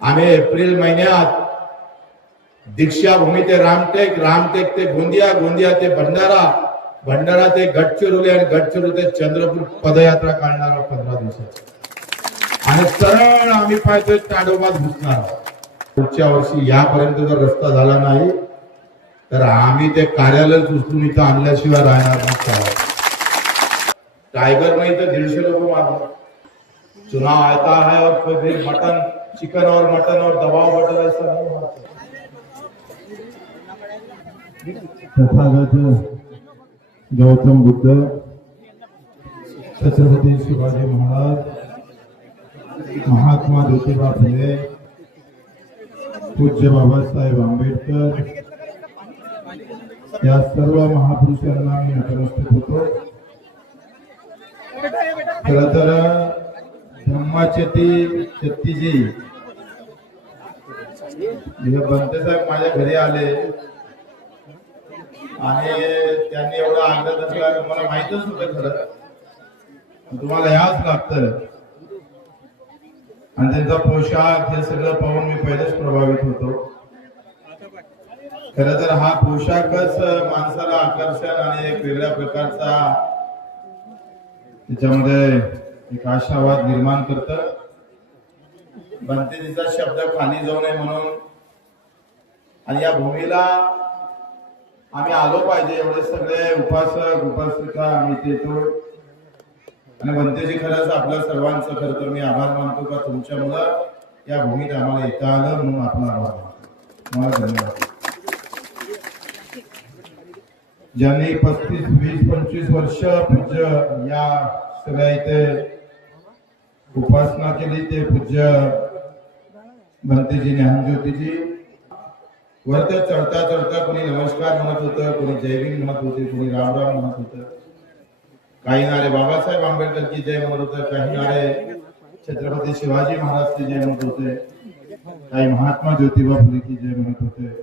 आम्ही एप्रिल महिन्यात दीक्षाभूमी ते रामटेक, रामटेक ते गोंदिया, गोंदिया ते भंडारा, भंडारा ते गडचिरोली आणि गडचिरोली ते चंद्रपूर पदयात्रा काढणार 15 दिवसाची आणि सरळ आम्ही पाहतोय ताडोबात घुसणार. पुढच्या वर्षी यापर्यंत जर रस्ता झाला नाही तर आम्ही ते कार्यालय उचलून इथं आणल्याशिवाय राहणार नाही. टाइगर में तो 150 लोग मारो. चुनाव आता है और फिर मटन, चिकन और मटन और दबाव बटन ऐसा नहीं होना चाहिए. तथागत गौतम बुद्ध, छत्रपती शिवाजी महाराज, महात्मा ज्योतिबा फुले, पूज्य बाबासाहेब आंबेडकर या सर्व महापुरुषांना मी नतमस्तक होतो. खरं तर ब्रह्माचेती हे बनते साहेब माझ्या घरी आले आणि त्यांनी एवढं आग्रह धरला की मला माहितच नव्हतं खरं तुम्हाला याच लागतं. आणि त्यांचा पोशाख हे सगळं पाहून मी पहिलेच प्रभावित होतो. खरं तर हा पोशाखच माणसाला आकर्षण आणि एक वेगळ्या प्रकारचा त्याच्यामध्ये एक आशावाद निर्माण करतं. बनतेजीचा शब्द खाली जाऊ नये म्हणून आणि या भूमीला आम्ही आलो पाहिजे एवढे सगळे उपासक उपासिका आम्ही येतो. आणि बनतेजी खरंच आपल्या सर्वांचं खरं तर मी आभार मानतो का तुमच्यामुळं या भूमीत आम्हाला येता आलं म्हणून आपण आभार मानतो. तुम्हाला धन्यवाद. ज्यांनी 35, 20, 25 वर्ष पूज्य या सगळ्या इथे उपासना केली ते पूज्य बनतेजी ज्ञानज्योतीजी. वरती चढता चढता कोणी नमस्कार म्हणत होतं, कोणी जय भीम म्हणत होते, कोणी राम राम म्हणत होतं. काही नारे बाबासाहेब आंबेडकर की जय म्हणत होते, काही नारे छत्रपती शिवाजी महाराज की जय म्हणत होते, काही महात्मा ज्योतिबा फुले की जय म्हणत होते.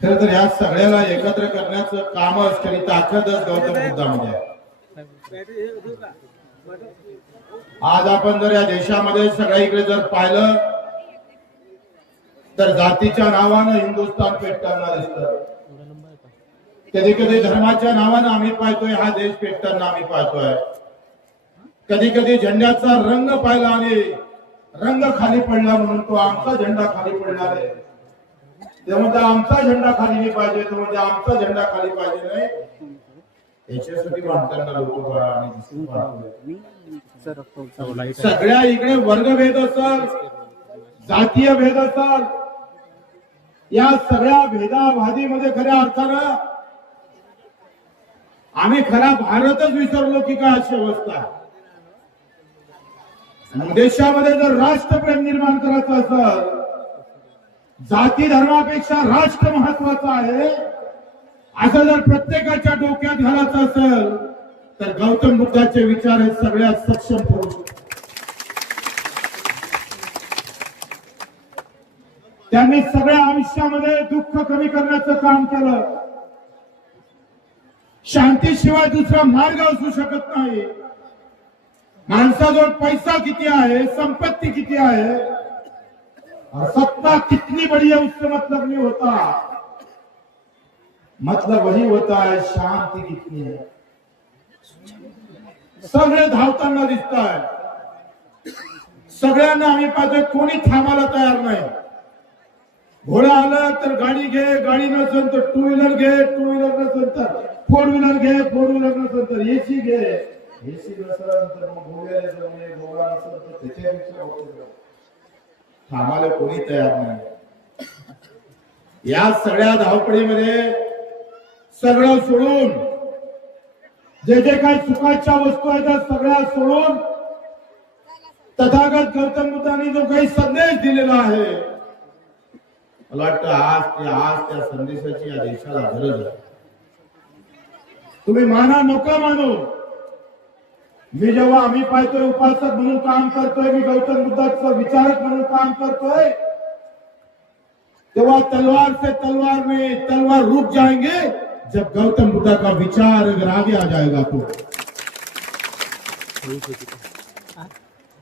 खरं तर या सगळ्याला एकत्र करण्याचं कामच तरी ताकदच गौतम बुद्धामध्ये आहे. आज आपण जर या देशामध्ये सगळ्या इकडे जर पाहिलं तर जातीच्या नावानं हिंदुस्थान पेटताना दिसतं. कधी कधी धर्माच्या नावानं आम्ही पाहतोय हा देश पेटताना आम्ही पाहतोय. कधी कधी झेंड्याचा रंग पाहिला आणि रंग खाली पडला म्हणून तो आमचा झेंडा खाली पडला नाही. ते म्हणतात आमचा झेंडा खाली नाही पाहिजे, तो म्हणजे आमचा झेंडा खाली पाहिजे नाही. याच्यासाठी भांडताना लोक सगळ्या इकडे वर्गभेद असतात, जातीय भेद असतात. या सगळ्या भेदाभादीमध्ये खऱ्या अर्थानं आम्ही खरा भारतच विसरलो की काय अशी अवस्था. देशामध्ये जर राष्ट्रप्रेम निर्माण करायचं असेल, जाती धर्मापेक्षा राष्ट्र महत्वाचं आहे असं जर प्रत्येकाच्या डोक्यात घालायचं असेल तर गौतम बुद्धाचे विचार हे सगळ्यात सक्षम पुरुष. त्यांनी सगळ्या आयुष्यामध्ये दुःख कमी करण्याचं काम केलं. शांतीशिवाय दुसरा मार्ग असू शकत नाही. माणसाजवळ पैसा किती आहे, संपत्ती किती आहे, सत्ता कितनी बड़ी है उससे मतलब नहीं होता. मतलब वही होता है शांति कितनी है. सगळे धावताना दिसत आहे. सगळ्यांना आम्ही पाहतोय कोणी थांबायला तयार नाही. घोडा आला तर गाडी घे, गाडी नसेल तर टू व्हीलर घे, टू व्हीलर नसेल तर फोर व्हीलर घे, फोर व्हीलर नसेल तर एसी घे, एसी नसेल तर मग घोड्या नसेल तर त्याच्यापेक्षा थांबायला कोणी तयार नाही. या सगळ्या धावपळीमध्ये सगळं सोडून जे जे काही सुखाच्या वस्तू आहेत त्या सगळ्या सोडून तथागत गौतम बुद्धांनी जो काही संदेश दिलेला आहे मला वाटतं आज त्या संदेशाची या देशाला गरज आहे. तुम्ही माना नका मानू. मी जेव्हा आम्ही पाहतोय उपासक म्हणून काम करतोय, मी गौतम बुद्धाचा विचारक म्हणून काम करतोय, तेव्हा तलवार से तलवार में तलवार रुक जाएंगे जब गौतम बुद्ध का विचार अगर आगे आ जाएगा तो.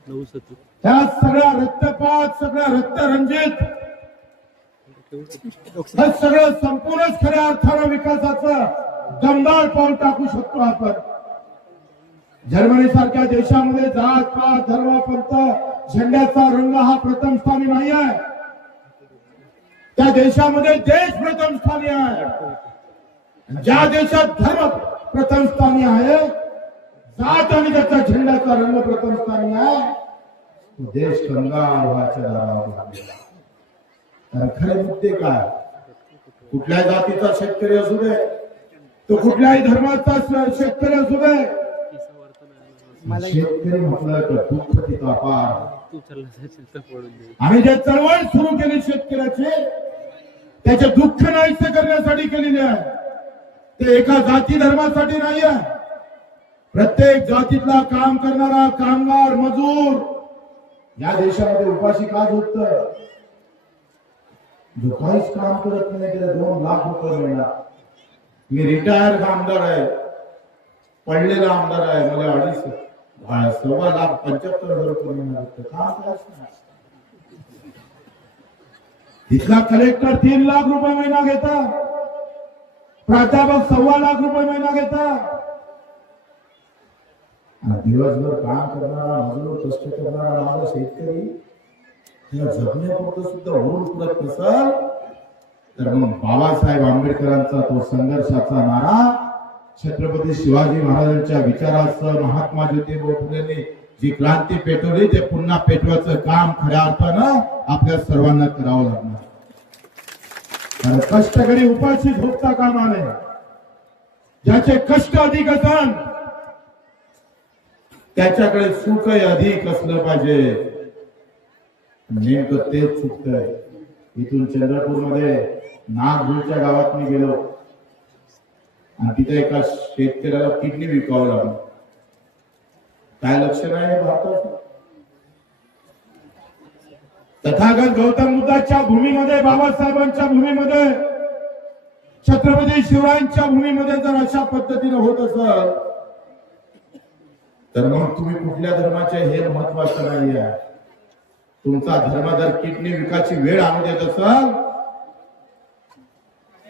त्या सगळ्या रक्तपात, सगळ्या रक्तरंजित, हे सगळं संपूर्णच खऱ्या अर्थानं विकासाचं दमदार पाऊल टाकू शकतो आपण. जर्मनी सारख्या देशामध्ये जात पात धर्म पंथ झेंड्याचा रंग हा प्रथम स्थानी नाही आहे. त्या देशामध्ये देश प्रथम स्थानी आहे. ज्या देशात धर्म प्रथम स्थानी आहे, जात आणि त्याचा झेंड्याचा रंग प्रथम स्थानी आहे, तो देश कंगाल व्हायच्या दारावर लागलेला. तर खरे मुद्दे काय? कुठल्याही जातीचा शेतकरी असू दे, तो कुठल्याही धर्माचा शेतकरी असू दे, शेतकरी म्हटलं तर दुःख तिथं अपार. आम्ही जे चळवळ सुरू केली शेतकऱ्याचे, त्याचे दुःख नाहीसे करण्यासाठी केलेले आहे. ते एका जाती धर्मासाठी नाही आहे. प्रत्येक जातीतला काम करणारा कामगार मजूर या देशामध्ये उपाशी का झोपतोय? जो काहीच काम करत नाही त्याला 2 लाख रुपये मिळणार. मी रिटायर आमदार आहे, पडलेला आमदार आहे, मला 2.75 लाख रुपये मिळणार. काम काहीच नाही. इथला कलेक्टर 3 लाख रुपये महिना घेता, प्राध्यापक 1.25 लाख रुपये महिना घेता. दिवसभर काम करणारा मजूर, कष्ट करणारा माझा शेतकरी त्याला जगण्यापुरतं सुद्धा होऊन पुरत नसल, तर मग बाबासाहेब आंबेडकरांचा तो संघर्षाचा नारा, छत्रपती शिवाजी महाराजांच्या विचारासह महात्मा ज्योतिबा फुलेंनी जी क्रांती पेटवली, ते पुन्हा पेटवायचं काम खऱ्या अर्थानं आपल्या सर्वांना करावं लागणार. कष्टकरी उपाशी झोपता कामा नये. ज्याचे कष्ट अधिक असन त्याच्याकडे सुखही अधिक असलं पाहिजे. नेमकं तेच चुकतंय. इथून चंद्रपूरमध्ये नागपूरच्या गावात मी गेलो आणि तिथे एका शेतकऱ्याला किडनी विकावं लागली. काय लक्ष नाही भारताचं? तथागत गौतम बुद्धाच्या भूमीमध्ये, बाबासाहेबांच्या भूमीमध्ये, छत्रपती शिवरायांच्या भूमीमध्ये जर अशा पद्धतीने होत असेल, तर मग तुम्ही कुठल्या धर्माचे हे महत्वाचं नाही आहे. तुमचा धर्म जर किडनी विकायची वेळ आणू देत असाल,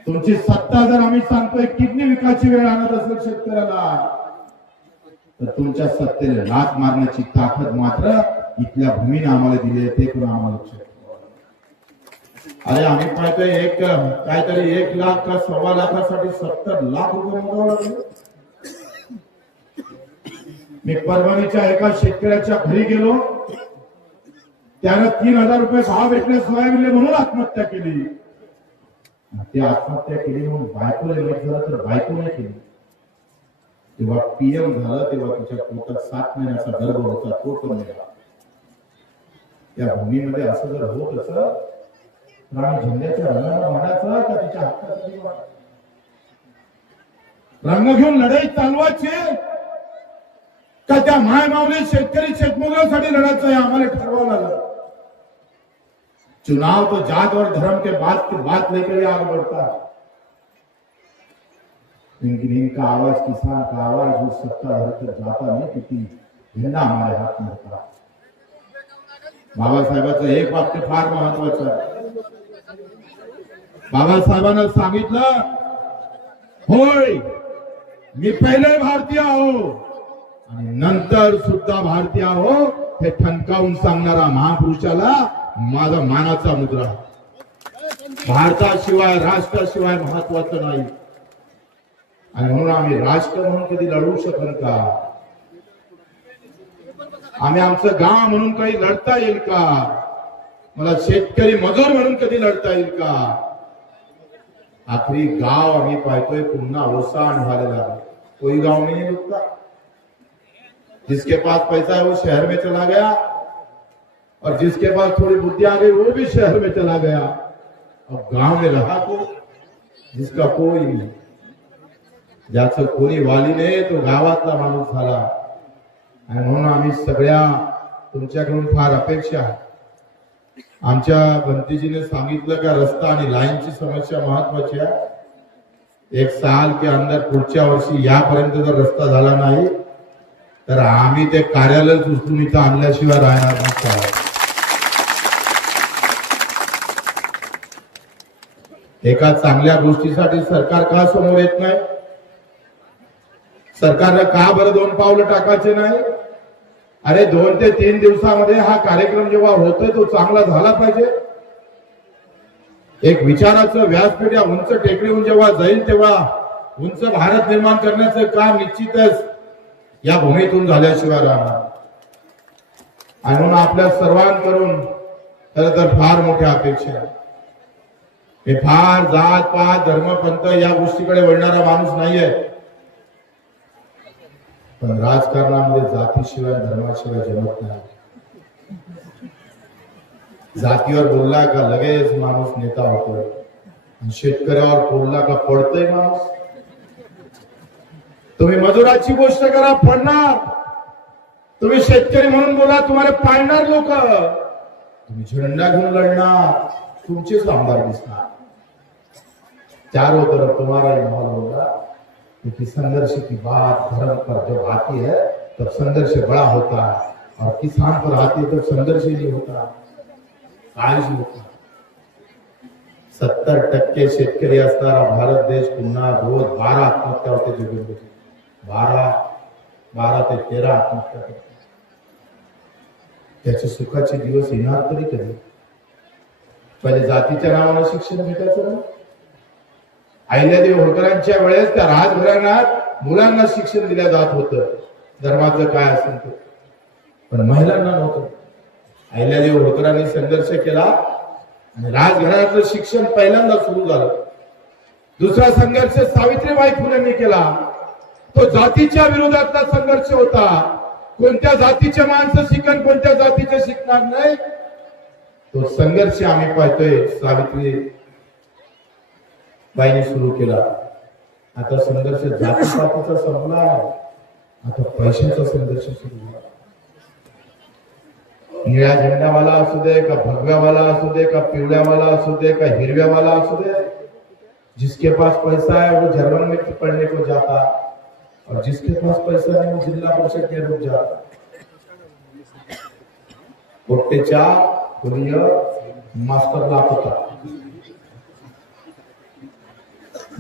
तुमची सत्ता जर आम्ही सांगतोय किडनी विकायची वेळ आणत असेल शेतकऱ्याला, तर तुमच्या सत्तेला लाथ मारण्याची ताकद मात्र इथल्या भूमीने आम्हाला दिली आहे. ते पण आम्हाला लक्षात ठेवा. अरे आम्ही पाहतोय काहीतरी 1 लाख का 1.25 लाखासाठी 70 लाख रुपये मोजावं लागले. मी परभणीच्या एका शेतकऱ्याच्या घरी गेलो, त्यानं 3,000 रुपये भाव भेटले सोयाबीनले म्हणून आत्महत्या केली. ती आत्महत्या केली म्हणून बायकोला लेट झालं, तर बायकोने केली. जेव्हा पीएम झालं तेव्हा तिच्या पोटात 7 महिन्याचा गर्भ होता, तो पण गेला. या भूमीमध्ये असं जर होत असं, तर आम्ही झेंड्याच्या रंगाला म्हणायचं का तिच्या हक्कासाठी रंग घेऊन लढाई चालवायची का त्या माय मावली शेतकरी शेतमजुरांसाठी लढायचं हे आम्हाला ठरवावं लागलं. चुनाव तो जात और धर्म के बात लेकर ही आगे बढ़ता है, लेकिन इनका आवाज, किसान का आवाज उस सत्ता तक जाता नहीं, क्योंकि झेंडा हमारे हाथ में होता. बाबासाहेबांचं एक वाक्य फार महत्वाचं आहे. बाबासाहेबांना सांगितलं, होय मी पहिले भारतीय आहो आणि नंतर सुद्धा भारतीय आहो, हे ठणकावून सांगणारा महापुरुषाला माझा मानाचा मुद्रा. भारताशिवाय राष्ट्राशिवाय महत्वाचं नाही. आणि म्हणून आम्ही राष्ट्र म्हणून कधी लढवू शकन का? आम्ही आमचं गाव म्हणून काही लढता येईल का? मला शेतकरी मजूर म्हणून कधी लढता येईल का? आखरी गाव आम्ही पाहतोय पुन्हा ओसाण झालेला. कोई गाव नहीं रुकता. जिसके पास पैसा है वो शहर में चला गया, और जिसके पास थोड़ी बुद्धि आ गई वो भी शहर में चला गया. अब गांव में रहा तो जिसका कोई नहीं, ज्याचं कोणी वाली नाही तो गावातला माणूस झाला. आणि म्हणून आम्ही सगळ्या तुमच्याकडून फार अपेक्षा आहे. आमच्या बंतीजीने सांगितलं का रस्ता आणि लाईनची समस्या महत्वाची आहे. 1 साल के अंदर पुढच्या वर्षी यापर्यंत जर रस्ता झाला नाही तर आम्ही ते कार्यालय उचलून इथं आणल्याशिवाय राहणार नाही. एका चांगल्या गोष्टीसाठी सरकार का समोर येत नाही? सरकारनं का बरं 2 पावलं टाकायचे नाही? अरे 2 ते 3 दिवसामध्ये हा कार्यक्रम जेव्हा होतोय तो चांगला झाला पाहिजे. एक विचाराचं व्यासपीठ या उंच टेकडीहून जेव्हा जाईल तेव्हा उंच भारत निर्माण करण्याचं काम निश्चितच या भूमीतून झाल्याशिवाय राहणार. आणि म्हणून आपल्या सर्वांकडून खरं तर फार मोठ्या अपेक्षा आहे. हे फार जात पात धर्म पंथ या गोष्टीकडे वळणारा माणूस नाहीये, पण राजकारणामध्ये जातीशिवाय धर्माशिवाय जमत नाही. जातीवर बोलला का लगेच माणूस नेता होतोय, शेतकऱ्यावर बोलला का पडतोय माणूस. तुम्ही मजुराची गोष्ट करा, पडणार. तुम्ही शेतकरी म्हणून बोला, तुम्हाला पाळणार लोक. तुम्ही झेंडा घेऊन लढणार, तुमचेच आमदार दिसणार. चारों तरफ तुम्हारा ही माहौल होगा, क्योंकि संघर्ष की बात धर्म पर जब आती है तब संघर्ष बड़ा होता है, और किसान पर आती है तब संघर्ष ही नहीं होता, काहीच होता. 70% शेतकरी असणारा भारत देश पुन्हा रोज 12 आत्महत्या होते. जगभरात 12 ते 13 आत्महत्या होते. त्याचे सुखाचे दिवस येणार तरी कधी? पहिले जातीच्या नावानं शिक्षण भेटायचं ना. अहिल्यादेवी होळकरांच्या वेळेस त्या राजघराण्यात मुलांना शिक्षण दिल्या जात होतं, धर्माचं काय असेल ते, पण महिलांना नव्हतं. अहिल्यादेवी होळकरांनी संघर्ष केला आणि राजघराण्यातलं शिक्षण पहिल्यांदा सुरू झालं. दुसरा संघर्ष सावित्रीबाई फुलेंनी केला, तो जातीच्या विरोधातला संघर्ष होता. कोणत्या जातीचे माणसं शिकन, कोणत्या जातीचे शिकणार नाही, तो संघर्ष आम्ही पाहतोय सावित्री बाईने सुरू केला. आता संघर्ष जातीपातीचा संपला, आता पैशाचा संघर्ष सुरू झाला. निळ्या झेंडावाला असू दे का भगव्यावाला असू दे का पिवळ्यावाला असू दे का हिरव्यावाला असू दे, जिसके पास पैसा है वो जर्मन में पढ़ने को जाता, और जिसके पास पैसा नहीं वो जिला परिषद के रुक जाता. पोट्टेच्या कुरिय मास्टर लापता.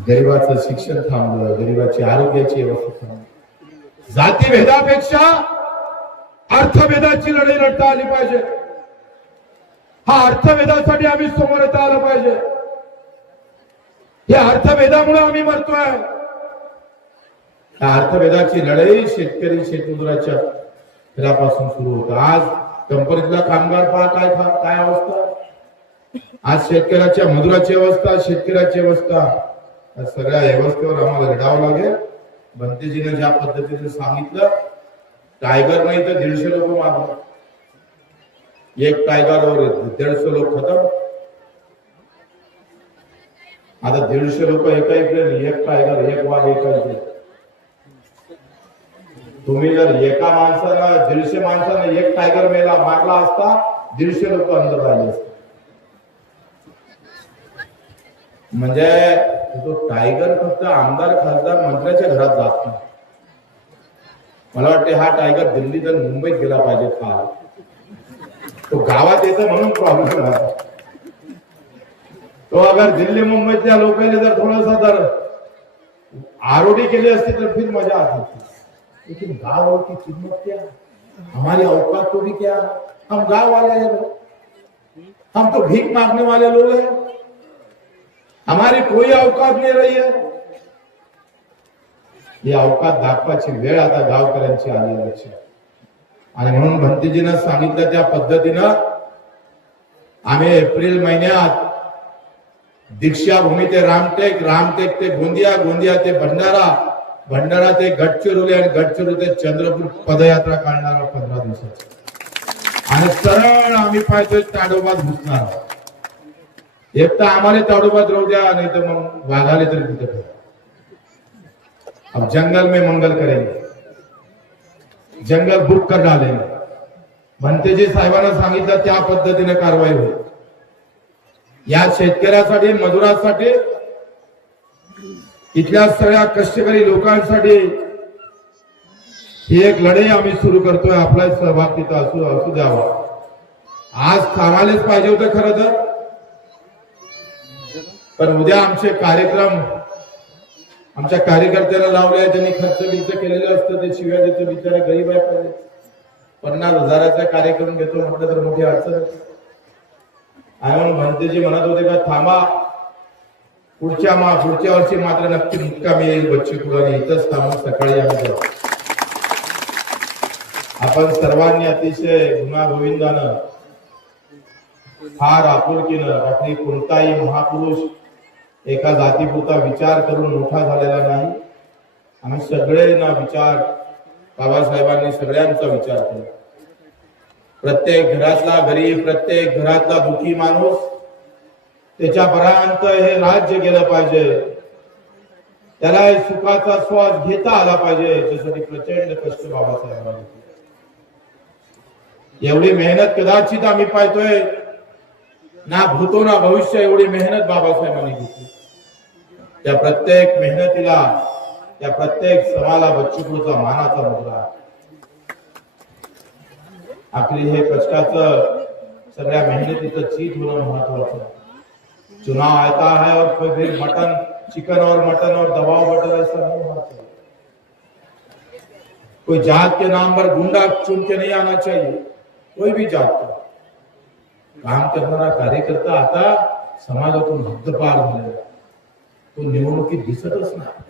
गरिबाचं शिक्षण थांबलं, गरिबाची आरोग्याची व्यवस्था थांबली. जातीभेदापेक्षा अर्थभेदाची लढाई लढता आली पाहिजे. हा अर्थभेदासाठी आम्ही समोर येता आलं पाहिजे. या अर्थभेदामुळे आम्ही मरतोय. या अर्थभेदाची लढाई शेतकरी शेतमजुराच्या घरापासून सुरू होतं. आज कंपनीतला कामगार पहा काय अवस्था. आज शेतकऱ्याच्या मजुराची अवस्था, शेतकऱ्याची अवस्था, या सगळ्या व्यवस्थेवर आम्हाला लढावं लागेल. बंतेजीने ज्या पद्धतीने सांगितलं, टायगर नाही तर 150 लोक मारले. एक टायगरवर 150 लोक खतम. आता 150 लोक एका इकडे, एक टायगर, एक वाघ एका इकडे. तुम्ही जर एका माणसाला 150 माणसाने एक टायगर मेला मारला असता, 150 लोक अंदर राहिले असते. म्हणजे तो टायगर फक्त आमदार खासदार मंत्र्याच्या घरात जात नाही. मला वाटते हा टायगर दिल्लीत आणि मुंबईत गेला पाहिजे. तो गावात येतो म्हणून प्रॉब्लेम आहे. तो अगर दिल्ली मुंबईतल्या लोकांनी जर थोडासा जर आरोडी केली असती तर फिर मजा आती. लेकिन गाँव की खिदमत क्या, हमारी औकात तो भी क्या, हम गाँव वाले हैं, हम तो भीख मांगने वाले लोग हैं, हमारी कोई औकात नहीं रही है. ही औकात दाखवायची वेळ आता गावकऱ्यांची आली आहे. आणि म्हणून भंतीजीनं सांगितलं त्या पद्धतीनं आम्ही एप्रिल महिन्यात दीक्षाभूमी ते रामटेक, रामटेक ते गोंदिया, गोंदिया ते भंडारा, भंडारा ते गडचिरोली आणि गडचिरोली ते चंद्रपूर पदयात्रा काढणार 15 दिवसाची. आणि सरळ आम्ही पाहतोय ताडोबात घुसणार आहोत. एक तर आम्हाला ताडोबात राहू द्या, नाही तर मग वाघाले तरी तिथे ठेवा. अब जंगल में मंगल करेंगे, जंगल बुक कर डालेंगे. भंतेजी साहेबांना सांगितलं त्या पद्धतीने कारवाई होईल. या शेतकऱ्यासाठी, मजुरांसाठी, इथल्या सगळ्या कष्टकरी लोकांसाठी ही एक लढाई आम्ही सुरू करतोय. आपला सहभाग तिथं असू द्यावा. आज थांबायलाच पाहिजे होतं खरं तर, पण उद्या आमचे कार्यक्रम आमच्या कार्यकर्त्याला लावले, त्यांनी खर्च बिर्च केलेलं असतं, ते शिव्या देतो बिचारा गरीब आहे. पाहिजे 50,000चा कार्यक्रम घेतो म्हटलं तर मोठी अडचण आहे. म्हणून भंतेजी म्हणत होते का थांबा, पुढच्या वर्षी मात्र नक्की मुक्कामी येईल बच्चू कडू, इथंच थांबून सकाळी आम्ही जाऊ. आपण सर्वांनी अतिशय गुण्यागोविंदानं फार आपुलकीनं, आपली कोणताही महापुरुष एका जातीपुरता विचार करून मोठा झालेला नाही. आम्ही सगळ्यांना विचार, बाबासाहेबांनी सगळ्यांचा विचार केला. प्रत्येक घरातला गरीब, प्रत्येक घरातला दुःखी माणूस त्याच्यापर्यंत हे राज्य गेलं पाहिजे, त्याला सुखाचा श्वास घेता आला पाहिजे, याच्यासाठी प्रचंड कष्ट बाबासाहेबांनी केले. एवढी मेहनत कदाचित आम्ही पाहतोय ना, भूतो ना भविष्य, एवढी मेहनत बाबासाहेबांनी घेतली. त्या प्रत्येक मेहनतीला, त्या प्रत्येक समाला बच्चू कडूचा मानाचा मुद्रा. आपली हे कष्टाचं, सगळ्या मेहनतीचं चीज होणं महत्वाचं. चुनाव आता है और फिर मटन, चिकन और मटन और दबाव बटन, ऐसा नहीं होना चाहिए. कोई जात के नाम पर गुंडा चुन के नहीं आना चाहिए. कोई भी जात का काम करणारा कार्यकर्ता आता समाजातून हद्दपार झालेला, तो निवडणुकीत दिसतच नाही.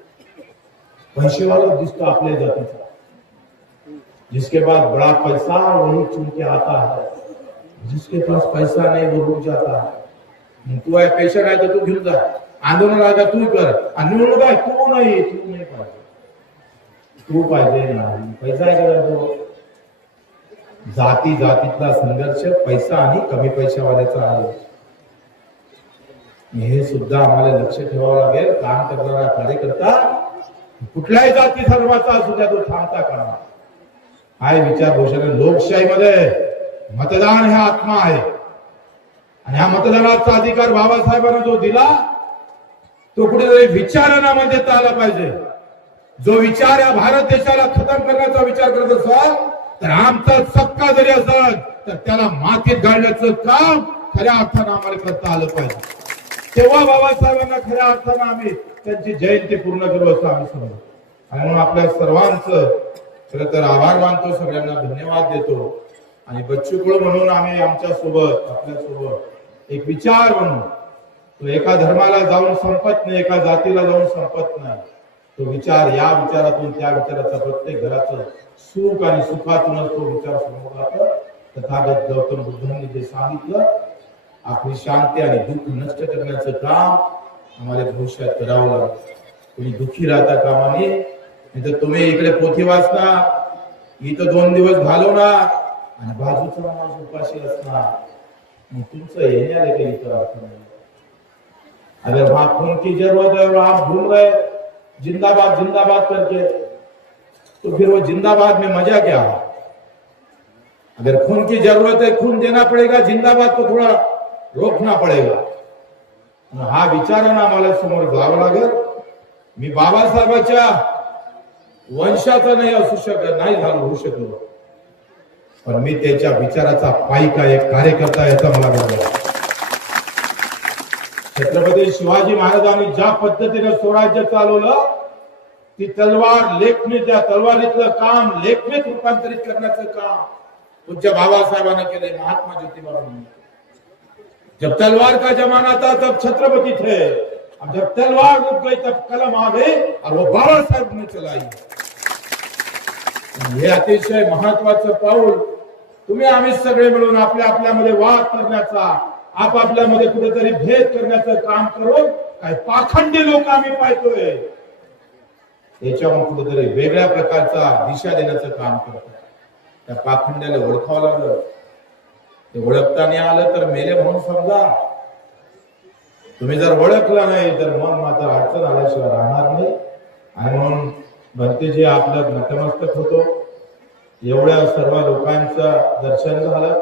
पैसेवाला दिसतो आपल्या जातीचा, जिसके पास बड़ा पैसा वही चुन के आता है, जिसके पास पैसा नहीं वो रुक जाता है. तू आहे, पेशंट आहे तर तू घेऊन जा, आंदोलन आहे का तू कर, आणि निवडणूक आहे तू नाही पाहिजे, तू पाहिजे नाही. पैसा आहे का तो जातीतला संघर्ष पैसा आणि कमी पैशावाल्याचा आहे. हे सुद्धा आम्हाला लक्ष ठेवावं लागेल. काम करणारा कार्यकर्ता कुठल्याही जाती धर्माचा असू द्या, तो थांबता कामा. काय विचार घोषणा, लोकशाहीमध्ये मतदान हे आत्मा आहे, आणि हा मतदानाचा अधिकार बाबासाहेबांना जो दिला, तो कुठेतरी विचारांमध्ये देता आला पाहिजे. जो विचार या भारत देशाला खतम करण्याचा विचार करत असाल, तर आमचा सक्का जरी असत तर त्याला मातीत गाडण्याचं काम खऱ्या अर्थानं आम्हाला करता आलं पाहिजे. तेव्हा बाबासाहेबांना खऱ्या अर्थानं आम्ही त्यांची जयंती पूर्ण करू असं आम्ही समजतो. आणि म्हणून आपल्या सर्वांचं खरं तर आभार मानतो, सगळ्यांना धन्यवाद देतो. आणि बच्चू कडू म्हणून आम्ही आमच्या सोबत, आपल्या सोबत एक विचार म्हणून, तो एका धर्माला जाऊन संपत नाही, एका जातीला जाऊन संपत नाही. तो विचार, या विचारातून त्या विचाराचा प्रत्येक घराचं सुख आणि सुखातूनच तो विचार समोर जातो. तथागत गौतम बुद्धांनी जे सांगितलं, आपली शांती आणि दुःख नष्ट करण्याचं काम आम्हाला भविष्यात करावं लागेल. तुम्ही दुःखी राहता कामा नये. नाहीतर तुम्ही इकडे पोथी वाचना, इथं 2 दिवस घालवणार आणि बाजूचा माणूस उपाशी असणार, मग तुमचं येण्याला काही इतर अर्थ नाही. अगर वहां खून की जरूरत है और आप घूम रहे जिंदाबाद जिंदाबाद करके, तो फिर वो जिंदाबाद में मजा क्या है? अगर खून की जरूरत है, खून देना पड़ेगा, जिंदाबाद को थोड़ा रोकना पड़ेगा. हा विचारानं आम्हाला समोर जावं लागेल. मी बाबासाहेबांच्या वंशाचा नाही असू शकत, नाही होऊ शकलो, पण मी त्याच्या विचाराचा पायिका, एक कार्यकर्ता, याचा मला गौरव आहे. छत्रपती शिवाजी महाराजांनी ज्या पद्धतीने स्वराज्य चालवलं, ती तलवार लेखणी, त्या तलवारीतलं काम लेखणीत रूपांतरित करण्याचं काम पूज्य बाबासाहेबांना केले, महात्मा ज्योतिबांनी. जब तलवार का जमाना था तब छत्रपति थे, अब जब तलवार रुक गई तब कलम आ गई और वो बाबा साहेब ने चलाई. हे अतिशय महत्वाचं पाऊल तुम्ही आम्ही सगळे मिळून आपल्यामध्ये वाद करण्याचा, आपापल्यामध्ये कुठेतरी भेद करण्याचं काम करून काय पाखंडी लोक आम्ही पाहतोय, याच्यावर कुठेतरी वेगळ्या प्रकारचा दिशा देण्याचं काम करतो. त्या पाखंड्याला ओळखावं लागलं. ते ओळखता नाही आलं तर मेले म्हणून समजा. तुम्ही जर ओळखलं नाही तर मग मात्र अडचण आल्याशिवाय राहणार नाही. आणि म्हणून भंतेजी आपलं नतमस्तक होतो. एवढ्या सर्व लोकांचं दर्शन झालं.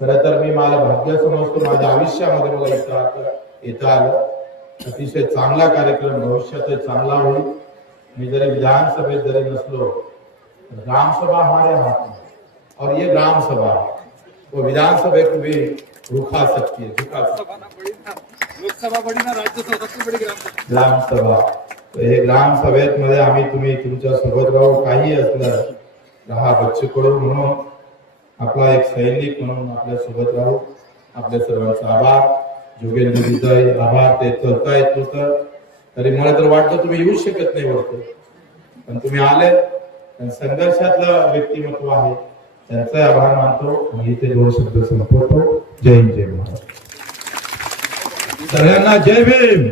खरं तर मी मला भाग्य समजतो, माझ्या आयुष्यामध्ये मला येता आलं. अतिशय चांगला कार्यक्रम भविष्यात चांगला होईल. मी जरी विधानसभेत जरी नसलो ग्राम सभा हमारे हाथ में, और ये ग्राम सभा वो विधानसभा को भी रुखा सकती है, झुका सकती है। लोकसभा बडी ना राज्यसभा सबसे बडी ग्राम सभा, तर हे ग्राम सभेत मध्ये आम्ही तुम्ही तुमच्या सोबत राहू, काही असलं रहा बच्चे कडू म्हणून, आपला एक सैनिक म्हणून आपल्या सोबत राहू. आपल्या सर्वांचा आभार. जोगेंद्रजीचा आभार. ते करता येत नव्हतं तरी मला तर वाटतं तुम्ही येऊ शकत नाही वरती, पण तुम्ही आले. संघर्षातलं व्यक्तिमत्व आहे, त्यांचा आभार मानतो. मी इथे 2 शब्द संपवतो. जय हिंद, जय महाराष्ट्र. सगळ्यांना जय भीम.